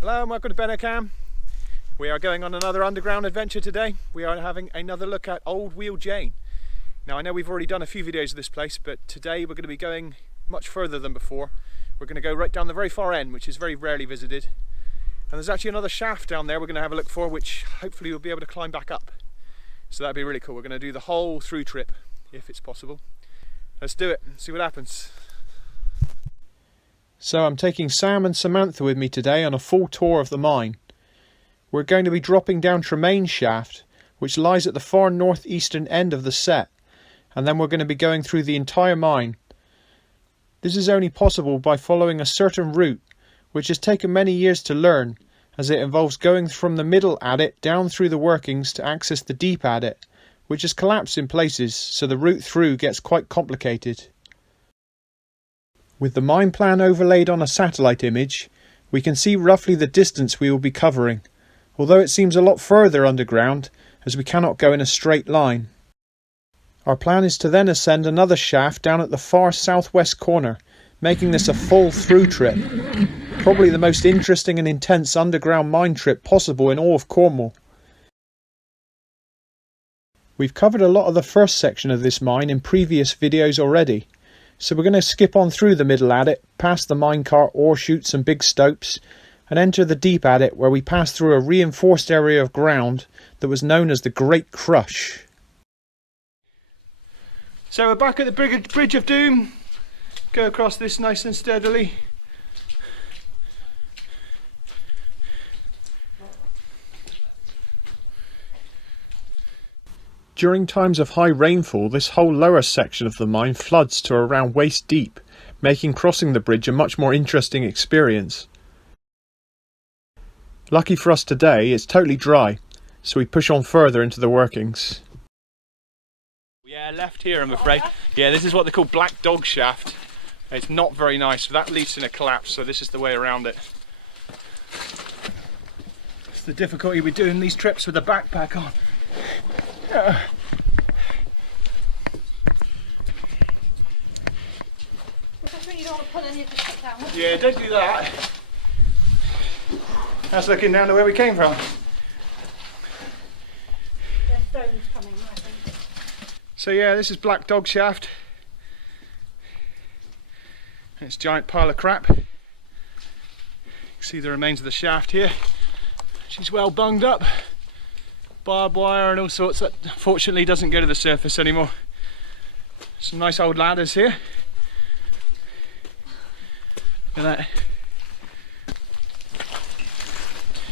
Hello and welcome to Benocam. We are going on another underground adventure today. We are having another look at old Wheal Jane. Now I know we've already done a few videos of this place, but today we're going to be going much further than before. We're going to go right down the very far end, which is very rarely visited. And there's actually another shaft down there we're going to have a look for, which hopefully we'll be able to climb back up. So that'd be really cool. We're going to do the whole through trip, if it's possible. Let's do it, see what happens. So I'm taking Sam and Samantha with me today on a full tour of the mine. We're going to be dropping down Tremayne shaft, which lies at the far northeastern end of the set, and then we're going to be going through the entire mine. This is only possible by following a certain route, which has taken many years to learn, as it involves going from the middle adit down through the workings to access the deep adit, which has collapsed in places, so the route through gets quite complicated. With the mine plan overlaid on a satellite image, we can see roughly the distance we will be covering, although it seems a lot further underground as we cannot go in a straight line. Our plan is to then ascend another shaft down at the far southwest corner, making this a full through trip. Probably the most interesting and intense underground mine trip possible in all of Cornwall. We've covered a lot of the first section of this mine in previous videos already. So we're going to skip on through the middle adit, past the minecart ore chutes and big stopes, and enter the deep adit where we pass through a reinforced area of ground that was known as the Great Crush. So we're back at the Bridge of Doom. Go across this nice and steadily. During times of high rainfall, this whole lower section of the mine floods to around waist deep, making crossing the bridge a much more interesting experience. Lucky for us today, it's totally dry, so we push on further into the workings. Yeah, left here I'm afraid. Yeah, this is what they call Black Dog Shaft. It's not very nice, that leads in a collapse, so this is the way around it. It's the difficulty with doing these trips with a backpack on. You don't want to put any of the shit down. Yeah, don't do that. That's looking down to where we came from. There's stones coming, I think. So yeah, this is Black Dog Shaft. It's a giant pile of crap. You can see the remains of the shaft here. She's well bunged up. Barbed wire and all sorts that fortunately doesn't go to the surface anymore. Some nice old ladders here. Look at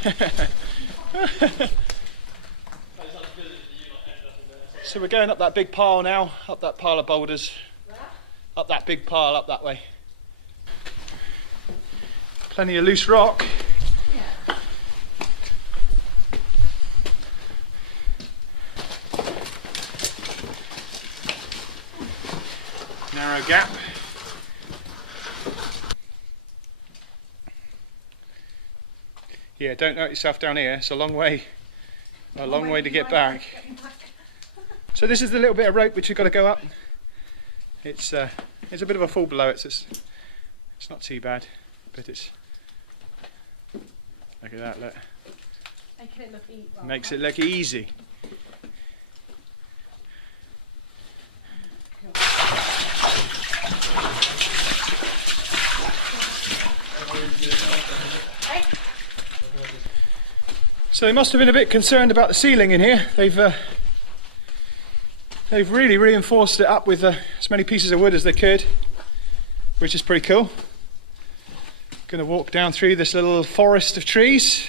that. So we're going up that big pile now, up that pile of boulders. Up that big pile up that way. Plenty of loose rock. Narrow gap. Yeah, don't hurt yourself down here. It's a long way to get back. So this is the little bit of rope which you've got to go up. It's a bit of a fall below it, so it's not too bad, but it's, look at that, look. Makes it look easy. So they must have been a bit concerned about the ceiling in here. They've really reinforced it up with as many pieces of wood as they could, which is pretty cool. Going to walk down through this little forest of trees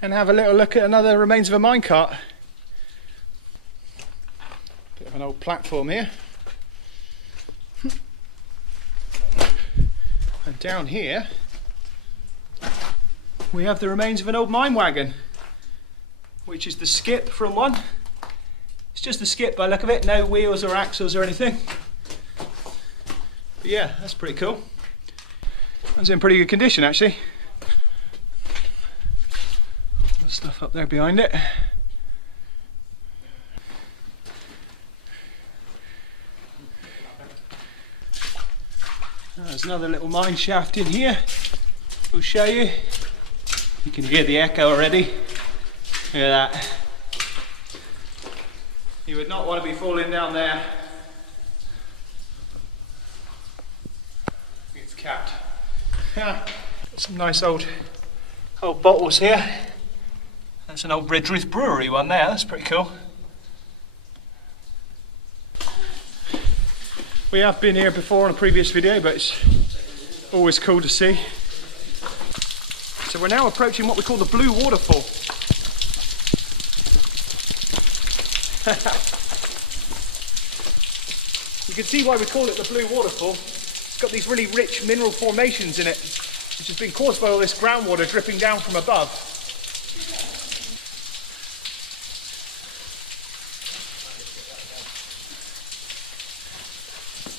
and have a little look at another remains of a minecart. Bit of an old platform here. And down here we have the remains of an old Mime Wagon, which is the skip from one. It's just the skip by the look of it, no wheels or axles or anything. But yeah, that's pretty cool. One's in pretty good condition actually. There's stuff up there behind it. There's another little mine shaft in here. We'll show you. You can hear the echo already. Look at that. You would not want to be falling down there. It's capped. Yeah. Got some nice old bottles here. That's an old Redruth Brewery one there. That's pretty cool. We have been here before on a previous video, but it's always cool to see. So we're now approaching what we call the Blue Waterfall. You can see why we call it the Blue Waterfall. It's got these really rich mineral formations in it, which has been caused by all this groundwater dripping down from above.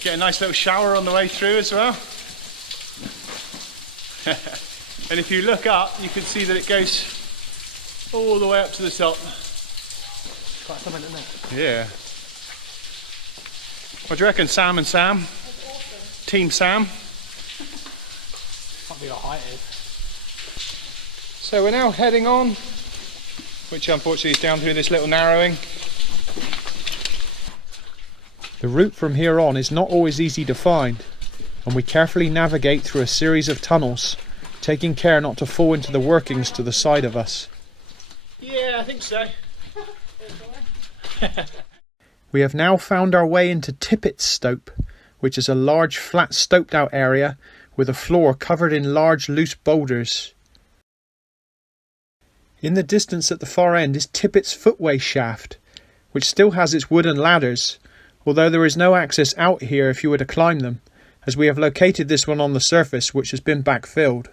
Get a nice little shower on the way through as well. And if you look up, you can see that it goes all the way up to the top. Quite something, isn't it? Yeah. What do you reckon, Sam and Sam? That's awesome. Team Sam. Might be our height is. So we're now heading on, which unfortunately is down through this little narrowing. The route from here on is not always easy to find, and we carefully navigate through a series of tunnels, taking care not to fall into the workings to the side of us. Yeah, I think so. We have now found our way into Tippett's Stope, which is a large flat stoped out area with a floor covered in large loose boulders. In the distance at the far end is Tippett's Footway Shaft, which still has its wooden ladders, although there is no access out here if you were to climb them, as we have located this one on the surface which has been backfilled.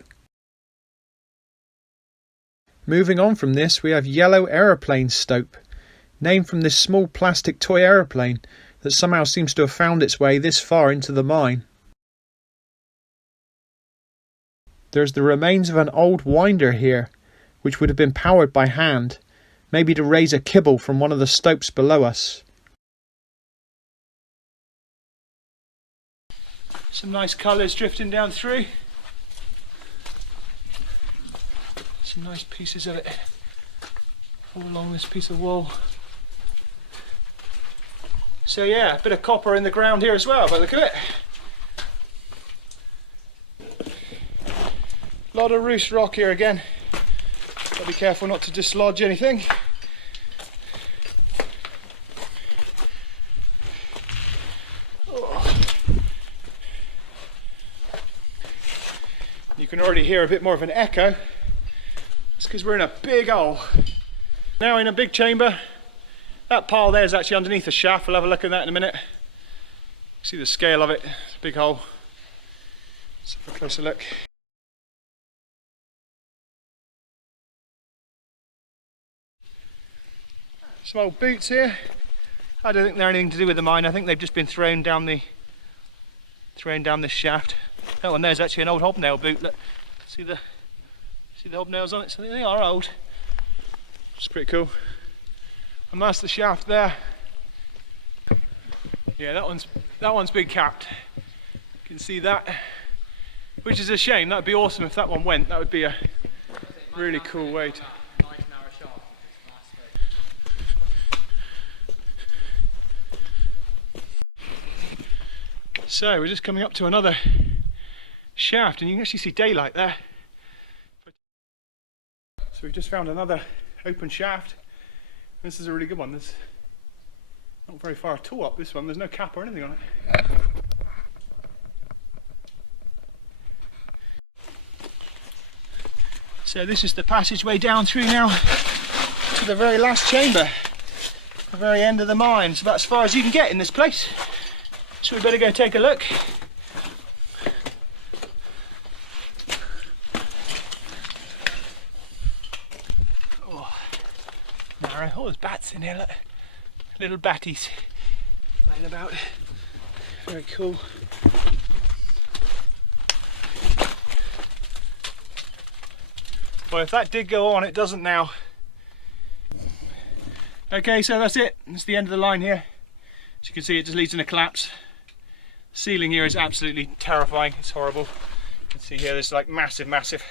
Moving on from this, we have Yellow Aeroplane Stope, named from this small plastic toy aeroplane that somehow seems to have found its way this far into the mine. There's the remains of an old winder here, which would have been powered by hand, maybe to raise a kibble from one of the stopes below us. Some nice colours drifting down through. Some nice pieces of it all along this piece of wall. So yeah, a bit of copper in the ground here as well, by the look of it. A lot of roost rock here again. Gotta be careful not to dislodge anything. Oh. You can already hear a bit more of an echo. It's because we're in a big hole. Now in a big chamber. That pile there is actually underneath the shaft. We'll have a look at that in a minute. See the scale of it. It's a big hole. Let's have a closer look. Some old boots here. I don't think they're anything to do with the mine. I think they've just been thrown down this shaft. That one there's actually an old hobnail boot. Look, see the hobnails on it. So they are old. It's pretty cool. And that's the shaft there. Yeah, that one's big capped. You can see that, which is a shame. That would be awesome if that one went. That would be a really cool way to. So we're just coming up to another shaft, and you can actually see daylight there. So we've just found another open shaft. This is a really good one. There's not very far at all up this one. There's no cap or anything on it. So this is the passageway down through now to the very last chamber, the very end of the mine. It's about as far as you can get in this place. So we better go take a look. Oh, there's bats in here, look. Little batties playing about. Very cool. Well, if that did go on, it doesn't now. Okay, so that's it. It's the end of the line here. As you can see, it just leads in a collapse. The ceiling here is absolutely terrifying. It's horrible. You can see here there's like massive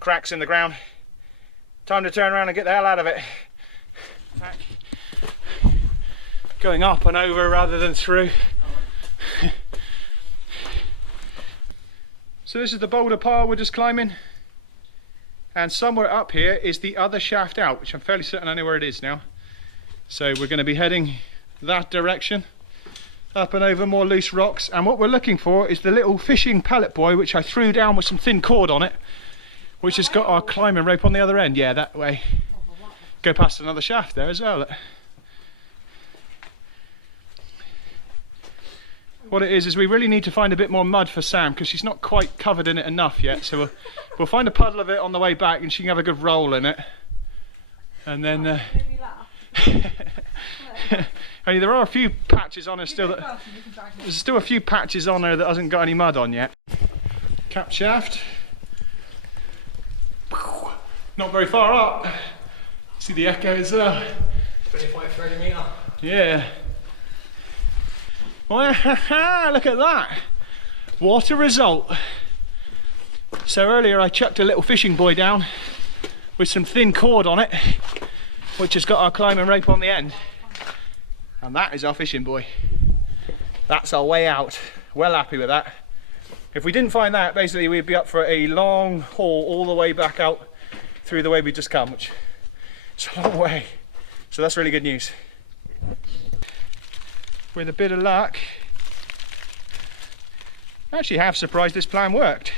cracks in the ground. Time to turn around and get the hell out of it. Going up and over rather than through. So this is the Boulder Park we're just climbing. And somewhere up here is the other shaft out, which I'm fairly certain I know where it is now. So we're going to be heading that direction. Up and over more loose rocks. And what we're looking for is the little fishing pellet buoy, which I threw down with some thin cord on it, which has got our climbing rope on the other end. Yeah, that way. Go past another shaft there as well. What it is we really need to find a bit more mud for Sam, because she's not quite covered in it enough yet. So we'll find a puddle of it on the way back and she can have a good roll in it. And then only there are a few patches on her still that there's still a few patches on her that hasn't got any mud on yet. Cap shaft. Not very far up. See the echo as well. 25-30 metre. Yeah. Wow, look at that. What a result. So earlier I chucked a little fishing buoy down with some thin cord on it, which has got our climbing rope on the end. And that is our fishing buoy. That's our way out. Well happy with that. If we didn't find that, basically we'd be up for a long haul all the way back out through the way we just come, which is a long way. So that's really good news. With a bit of luck, I actually have surprised this plan worked.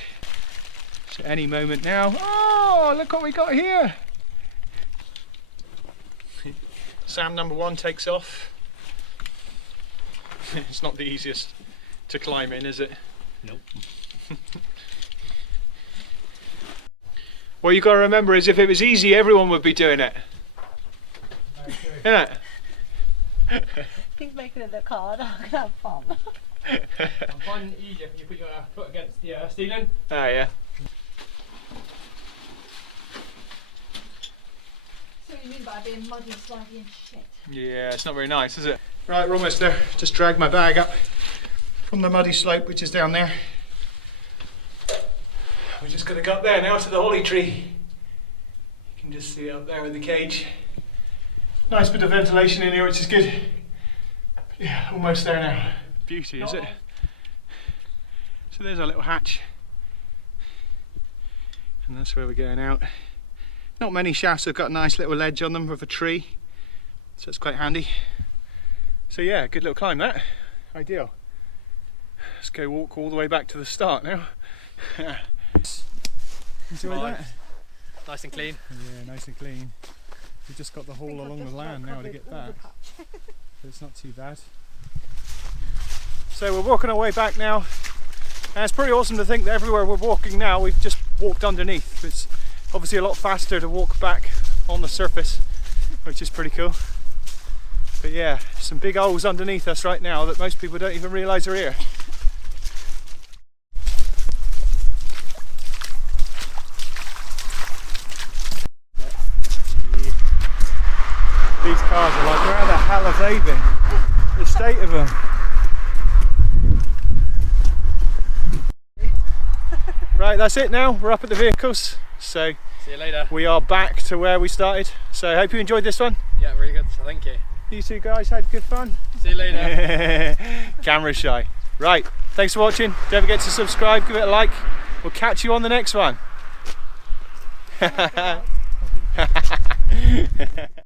So any moment now, oh, look what we got here. Sam number 1 takes off. It's not the easiest to climb in, is it? Nope. What you got to remember is if it was easy, everyone would be doing it. Isn't it? He's making it look hard. I'm gonna have fun. I'm finding it easier when you put your foot against the ceiling. Oh yeah. So what you mean by being muddy, slidey and shit? Yeah, it's not very nice, is it? Right, we're almost there. Just dragged my bag up from the muddy slope, which is down there. We're just going to go up there now to the holly tree. You can just see it up there with the cage. Nice bit of ventilation in here, which is good. Yeah, almost there now. Beauty, is it? So there's our little hatch. And that's where we're going out. Not many shafts have got a nice little ledge on them with a tree, so it's quite handy. So yeah, good little climb that. Ideal. Let's go walk all the way back to the start now. Enjoy that? Nice and clean. Yeah, nice and clean. We've just got the haul along the land now to get back, but it's not too bad. So we're walking our way back now, and it's pretty awesome to think that everywhere we're walking now we've just walked underneath. It's obviously a lot faster to walk back on the surface, which is pretty cool. But yeah, some big holes underneath us right now that most people don't even realise are here. These cars are like, where the hell have they been? The state of them. Right, that's it now. We're up at the vehicles. So see you later. We are back to where we started. So I hope you enjoyed this one. Yeah, really good. Thank you. You two guys had good fun. See you later. Camera shy. Right, thanks for watching. Don't forget to subscribe, give it a like. We'll catch you on the next one.